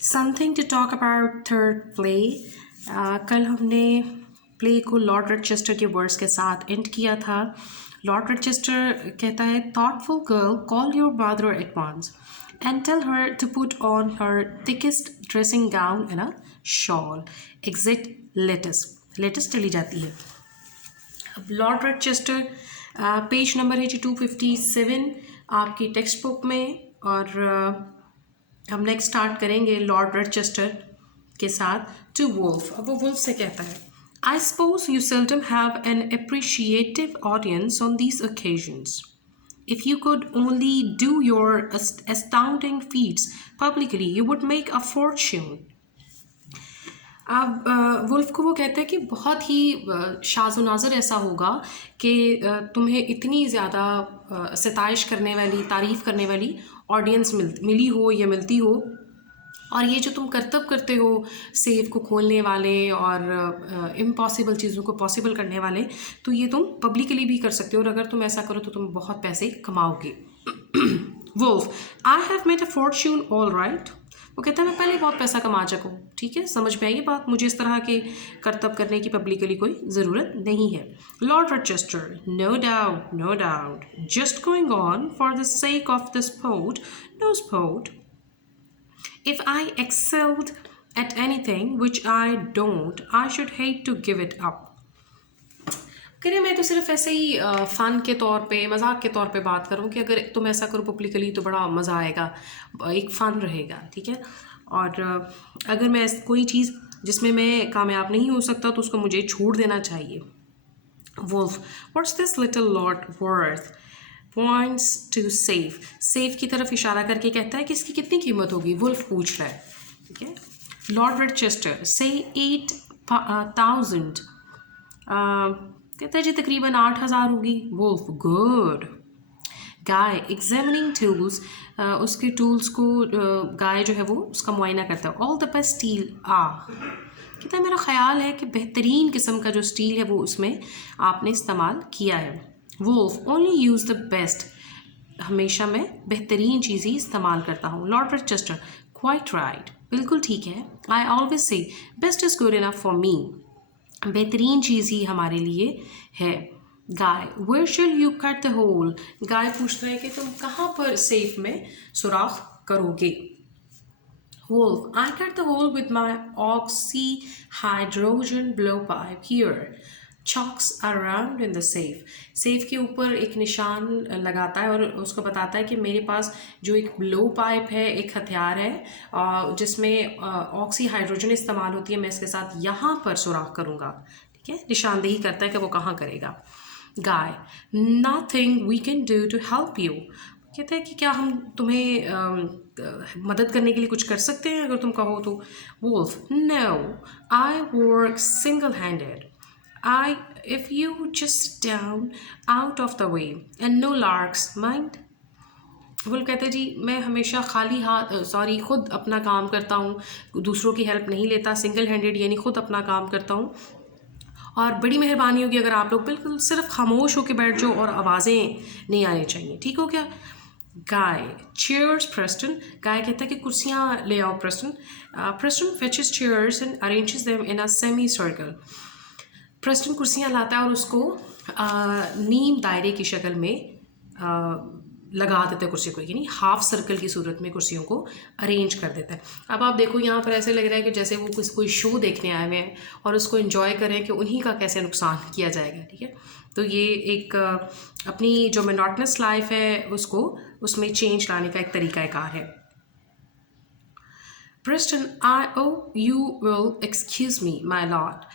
Something to talk about third play. कल हमने play को लॉर्ड रिचेस्टर के वर्ड्स के साथ एंड किया था। लॉर्ड रिचेस्टर कहता है, thoughtful girl, call your mother at once and tell her to put on her thickest dressing gown and a shawl. Exit Lettice. Lettice चली जाती है। अब लॉर्ड रिचेस्टर पेज नंबर है जी 257 आपकी टेक्स्ट बुक में। और हम नेक्स्ट स्टार्ट करेंगे लॉर्ड रिचेस्टर के साथ टू वुल्फ। अब वो वुल्फ से कहता है, I suppose you seldom have an appreciative audience on these occasions. If you could only do your astounding feats publicly, you would make a fortune. अब wolf को वो कहते हैं कि बहुत ही शाज़ नाज़र ऐसा होगा कि तुम्हें इतनी ज़्यादा सिताइश करने वाली, तारीफ़ करने वाली ऑडियंस मिली हो या मिलती हो, और ये जो तुम करतब करते हो सेफ को खोलने वाले और इम्पॉसिबल चीज़ों को पॉसिबल करने वाले, तो ये तुम पब्लिकली भी कर सकते हो, और अगर तुम ऐसा करो तो तुम बहुत पैसे कमाओगे। Wolf, I have made a fortune all right. वो कहता है मैं पहले बहुत पैसा कमा चुका हूँ, ठीक है, समझ में आई ये बात, मुझे इस तरह के करतब करने की पब्लिकली कोई ज़रूरत नहीं है। Lord Rochester, no doubt no doubt, just going on for the sake of the sport, no sport. If I excelled at anything which I don't, I should hate to give it up. करिए मैं तो सिर्फ ऐसे ही फ़न के तौर पे, मजाक के तौर पे बात करूँ कि अगर तुम ऐसा करो पब्लिकली तो बड़ा मज़ा आएगा, एक फ़न रहेगा, ठीक है। और अगर मैं कोई चीज़ जिसमें मैं कामयाब नहीं हो सकता तो उसको मुझे छोड़ देना चाहिए। Wolf, what's this little lord worth? Points to safe. Safe की तरफ इशारा करके कहता है कि इसकी कितनी कीमत होगी। वुल्फ पूछ रहा है, ठीक है। लॉर्ड रिचेस्टर, से 8,000। कहता है जी तकरीबन 8,000 होगी। Wolf, good. Guy, examining tools, उसके टूल्स को गाय जो है वो उसका मुआयना करता है। ऑल द बेस्ट स्टील कहता है मेरा ख्याल है कि बेहतरीन किस्म का जो स्टील है वो उसमें आपने इस्तेमाल किया है। Wolf, only use the best, हमेशा मैं बेहतरीन चीज़ ही इस्तेमाल करता हूँ। लॉर्ड रिचेस्टर, क्वाइट राइट, बिल्कुल ठीक है। I always say best is good enough for me, बेहतरीन चीज़ ही हमारे लिए है। गाय, वेयर शिल यू कट द होल? गाय पूछता है कि तुम कहाँ पर सेफ में सुराख करोगे। Wolf, I cut the hole with my oxyhydrogen blowpipe here. Chalks around in the safe. Safe के ऊपर एक निशान लगाता है और उसको बताता है कि मेरे पास जो एक ब्लो पाइप है, एक हथियार है जिसमें ऑक्सी हाइड्रोजन इस्तेमाल होती है, मैं इसके साथ यहाँ पर सुराख करूँगा, ठीक है। निशानदेही करता है कि वो कहाँ करेगा। Guy, nothing we can do to help you. कहते हैं कि क्या हम तुम्हें मदद करने के लिए कुछ कर सकते हैं अगर तुम कहो तो। Wolf, no, I work single handed, I if you just down out of the way and no larks mind. Wolf कहते हैं जी मैं हमेशा खाली हाथ खुद अपना काम करता हूँ, दूसरों की हेल्प नहीं लेता, सिंगल हैंडेड यानी खुद अपना काम करता हूँ, और बड़ी मेहरबानी होगी अगर आप लोग बिल्कुल सिर्फ खामोश होकर बैठ जाओ और आवाज़ें नहीं आनी चाहिए, ठीक हो क्या। गाय, चेयर्स प्रेस्टन। गाय कहता है कि कुर्सियाँ ले आओ Preston. Preston फेचेस chairs and arranges them in a semi circle. Preston कुर्सियाँ लाता है और उसको नीम दायरे की शक्ल में लगा देता है कुर्सी को, यानी हाफ सर्कल की सूरत में कुर्सियों को अरेंज कर देता है। अब आप देखो यहाँ पर ऐसे लग रहा है कि जैसे वो कोई शो देखने आए हुए हैं और उसको एंजॉय करें कि उन्हीं का कैसे नुकसान किया जाएगा, ठीक है। तो ये एक अपनी जो मोनोटोनस लाइफ है उसमें चेंज लाने का एक तरीक़ाकार है। Preston, you will excuse me, my lord.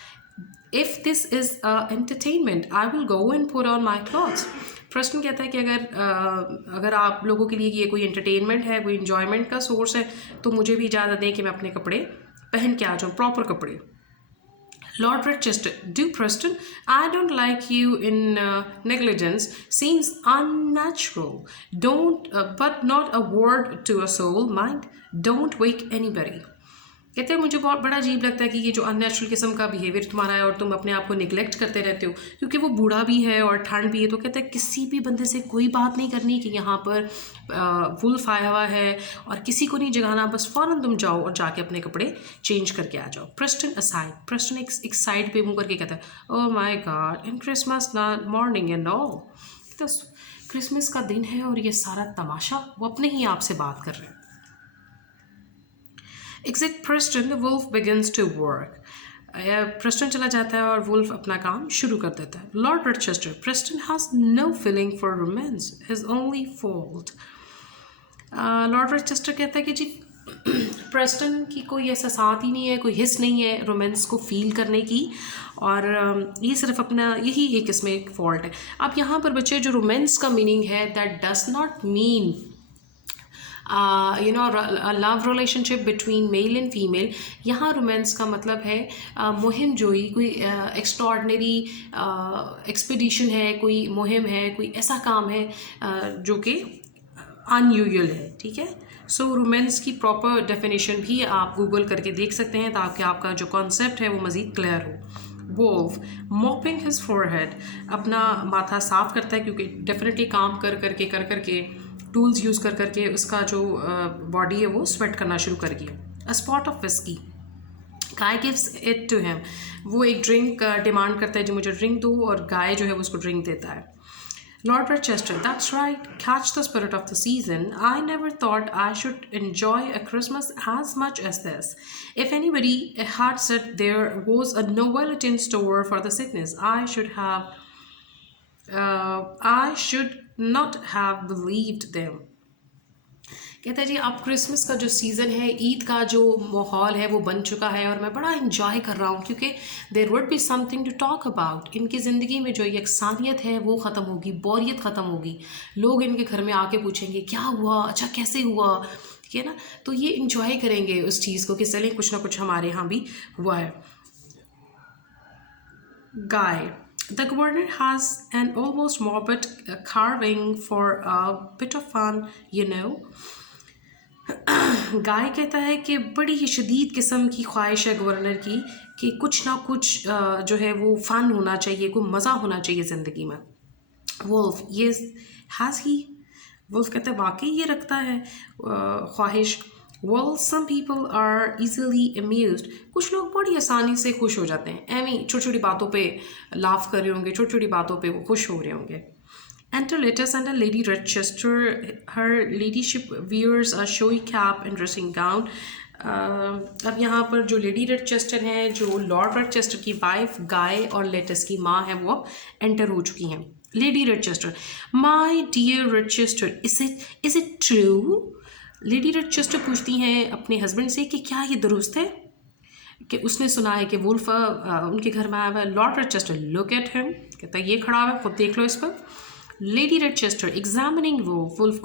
If this is entertainment, I will go and put on my clothes. Preston कहता है कि अगर आप लोगों के लिए ये कोई एंटरटेनमेंट है, कोई इन्जॉयमेंट का सोर्स है, तो मुझे भी इजाज़त दें कि मैं अपने कपड़े पहन के आ जाऊँ, प्रॉपर कपड़े। Lord Rochester, do Preston, I don't like you in negligence, seems unnatural. Don't, but not a word to a soul, mind. Don't wake anybody. कहते हैं मुझे बहुत बड़ा अजीब लगता है कि ये जो अननेचुरल किस्म का बिहेवियर तुम्हारा है और तुम अपने आप को निगलेक्ट करते रहते हो, क्योंकि वो बूढ़ा भी है और ठंड भी है। तो कहते हैं किसी भी बंदे से कोई बात नहीं करनी कि यहाँ पर वुल्फ आया हुआ है, और किसी को नहीं जगाना, बस फ़ौरन तुम जाओ और जाके अपने कपड़े चेंज करके आ जाओ। प्रेस्टन असाइड, प्रेस्टन एक साइड पे मुँह करके कहता है, oh my god, in Christmas morning and all. तो क्रिसमस का दिन है और ये सारा तमाशा, वो अपने ही आप से बात कर रहे हैं। Exit Preston, the wolf begins to work. Preston चला जाता है और वुल्फ अपना काम शुरू कर देता है। Lord Rochester, Preston has no feeling for romance, his only fault. Lord रिचेस्टर कहता है कि जी प्रेस्टन की कोई एहसास ही नहीं है, कोई हिस्स नहीं है रोमांस को फील करने की, और ये सिर्फ अपना यही एक इसमें एक फॉल्ट है। अब यहाँ पर बच्चे जो रोमांस का मीनिंग है, that does not mean love relationship between male and female. यहाँ रोमांस का मतलब है मुहिम जोई, कोई एक्स्ट्रॉर्डनरी एक्सपीडिशन है, कोई मुहिम है, कोई ऐसा काम है जो कि अनयूजुअल है, ठीक है। सो रोमांस की प्रॉपर डेफिनेशन भी आप गूगल करके देख सकते हैं ताकि आपका जो कॉन्सेप्ट है वो मज़ीद क्लियर हो। वोल्फ मॉपिंग हिज फोरहेड, अपना माथा साफ करता है, क्योंकि डेफिनेटली काम कर करके टूल्स यूज़ कर करके उसका जो बॉडी है वो स्वेट करना शुरू कर गया। A spot of whisky, Guy gives it to him, वो एक ड्रिंक डिमांड करता है जो मुझे ड्रिंक दो, और गाय जो है वो उसको ड्रिंक देता है। Lord Rochester, that's right, catch the spirit of the season. I never thought I should enjoy a Christmas as much as this. If anybody had said there was a novelty in store for the sickness, I should not have believed them. कहता है जी अब Christmas का जो season है, ईद का जो माहौल है वो बन चुका है, और मैं बड़ा इंजॉय कर रहा हूँ, क्योंकि there would be something to talk about. इनकी ज़िंदगी में जो यकसानियत है वो ख़त्म होगी, बोरियत ख़त्म होगी। लोग इनके घर में आके पूछेंगे क्या हुआ, अच्छा कैसे हुआ, ठीक है ना। तो ये इंजॉय करेंगे उस चीज़ को कि चलें कुछ ना कुछ हमारे यहाँ भी हुआ है। गाय, the governor has an almost morbid carving for a bit of fun, you know. गाय कहता है कि बड़ी ही शदीद किस्म की ख्वाहिश है गवर्नर की कि कुछ ना कुछ जो है वो फ़न होना चाहिए, कोई मज़ा होना चाहिए ज़िंदगी में। वुल्फ, ये हैज़ ही, वुल्फ कहता है वाकई ये रखता है ख्वाहिश। Well, some people are easily amused. कुछ लोग बड़ी आसानी से खुश हो जाते हैं, एवं छोटी छोटी बातों पे लाफ कर रहे होंगे, छोटी छोटी बातों पे वो खुश हो रहे होंगे। Enter Lettuce and a Lady Rochester. Her ladyship wears a showy cap and dressing gown. अब यहाँ पर जो लेडी रिचेस्टर हैं, जो लॉर्ड रिचेस्टर की वाइफ गाय और लेटस की माँ है, वो अब एंटर हो चुकी हैं। Lady Rochester, my dear Rochester, is it true? Lady Rochester पूछती हैं अपने हस्बैंड से कि क्या ये दुरुस्त है कि उसने सुना है कि वुल्फ उनके घर में आया हुआ है। लॉर्ड रिचेस्टर, लुक एट हिम, कहता है ये खड़ा हुआ है, खुद देख लो इस पर। लेडी रिचेस्टर एग्जामिनिंग वुल्फ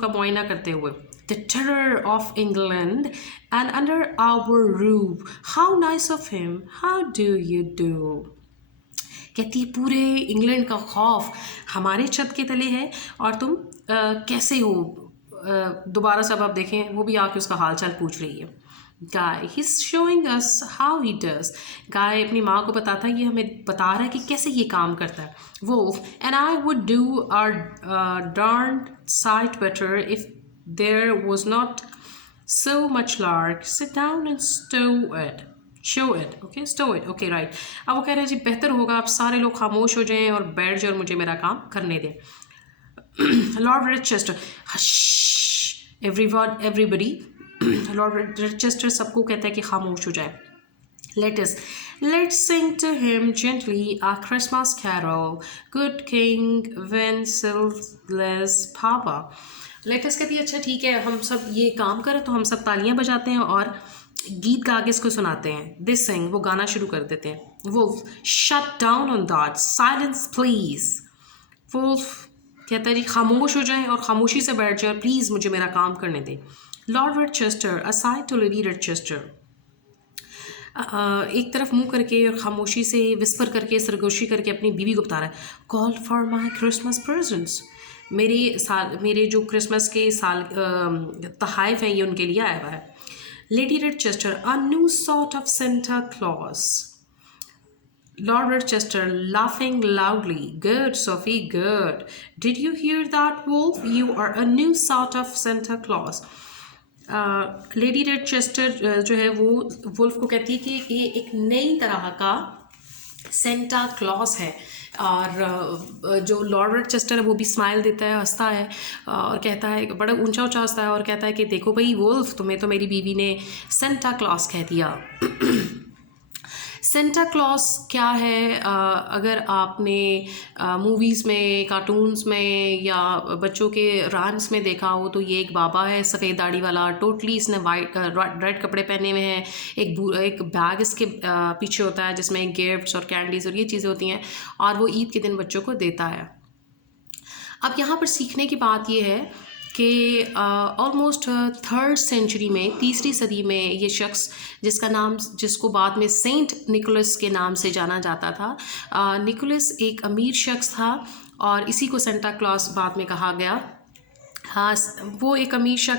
का मुआयना करते हुए, the terror of England and under our roof, how nice of him, how do you do. कहती है पूरे इंग्लैंड का खौफ हमारे छत के तले है, और तुम कैसे हो। दोबारा से अब आप देखें वो भी आके उसका हाल चाल पूछ रही है। Guy, he is showing us how he does, guy अपनी माँ को बताता है, ये हमें बता रहा है कि कैसे ये काम करता है। Wolf, and I would do a darned sight better if there was not so much lark. Sit down and stow it. Show it, okay, stow it, okay, right. अब वो कह रहे हैं जी बेहतर होगा आप सारे लोग खामोश हो जाएं और बैठ जाए और मुझे मेरा काम करने दें। लॉर्ड रिचेस्टर, एवरीबडी, लॉर्ड रिचेस्टर सबको कहता है कि खामोश हो जाए। Let's sing to him gently a Christmas carol, good King Wenceslas Papa. Lettice कहती है अच्छा ठीक है, हम सब ये काम करें, तो हम सब तालियां बजाते हैं और गीत गा के इसको सुनाते हैं। दिस सिंग, वो गाना शुरू कर देते हैं। Wolf, shut down on that, silence please. Wolf कहता है जी खामोश हो जाएं और खामोशी से बैठ जाए, प्लीज़ मुझे मेरा काम करने दें। लॉर्ड रिचेस्टर असाइड टू लेडी रिचेस्टर, एक तरफ मुंह करके और खामोशी से विस्पर करके सरगोशी करके अपनी बीवी को बता रहा है, call for my Christmas presents, मेरे जो क्रिसमस के तहाइफ हैं ये उनके लिए आया हुआ है। Lady Rochester, a new sort of Santa Claus. Lord Rochester, laughing loudly. Good, Sophie, good. Did you hear that, Wolf? You are a new sort of Santa Claus. Lady Rochester जो है वो वुल्फ को कहती है कि ये एक नई तरह का सेंटा क्लॉस है। और जो लॉर्ड रोचेस्टर है वो भी स्माइल देता है, हंसता है और कहता है, बड़ा ऊंचा ऊंचा हंसता है और कहता है कि देखो भाई वुल्फ, तुम्हें तो मेरी बीवी ने सेंटा क्लॉस कह दिया। सेंटा क्लॉस क्या है? अगर आपने मूवीज़ में, कार्टून्स में या बच्चों के राइम्स में देखा हो तो ये एक बाबा है सफ़ेद दाढ़ी वाला, टोटली इसने वाइट रेड कपड़े पहने हुए हैं, एक बैग इसके पीछे होता है जिसमें गिफ्ट्स और कैंडीज़ और ये चीज़ें होती हैं, और वो ईद के दिन बच्चों को देता है। अब यहाँ पर सीखने की बात ये है कि ऑलमोस्ट 3rd सेंचुरी में, 3री सदी में ये शख्स जिसको बाद में सेंट निकोलस के नाम से जाना जाता था, निकोलस एक अमीर शख्स था और इसी को सेंटा क्लॉस बाद में कहा गया। हाँ, वो एक अमीर शख्स